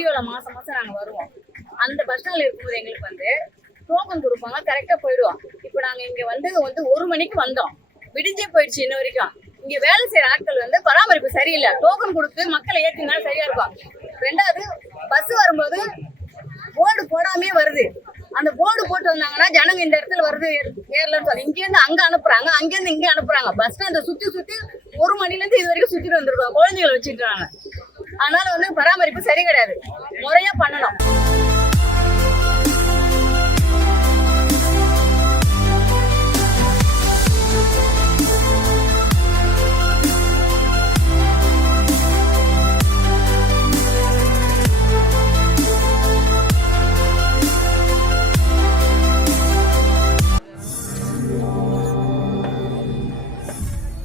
வீடியோல மாசம் மாசம் நாங்க வருவோம். அந்த பஸ் ஸ்டாண்ட்ல இருக்கும்போது எங்களுக்கு வந்து டோக்கன் கொடுப்பாங்க, கரெக்டா போயிடுவோம். இப்ப நாங்க இங்க வந்து 1 மணிக்கு வந்தோம், விடிஞ்சே போயிடுச்சு. இன்ன வரைக்கும் இங்க வேலை செய்யற ஆட்கள் வந்து பராமரிப்பு சரியில்லை. டோக்கன் கொடுத்து மக்களை ஏற்றினா சரியா இருக்கும். ரெண்டாவது, பஸ் வரும்போது போர்டு போடாமே வருது. அந்த போர்டு போட்டு வந்தாங்கன்னா ஜனங்க இந்த இடத்துல வருது ஏறலன்னு சொல்லி இங்க இருந்து அங்க அனுப்புறாங்க, அங்க இருந்து இங்க அனுப்புறாங்க. பஸ் ஸ்டாண்ட சுத்தி 1 மணில இருந்து இது வரைக்கும் சுத்திட்டு வந்திருக்கோம். குழந்தைகளை வச்சுட்டு இருக்காங்க. அதனால வந்து பராமரிப்பு சரி கிடையாது. முறையா பண்ணணும்.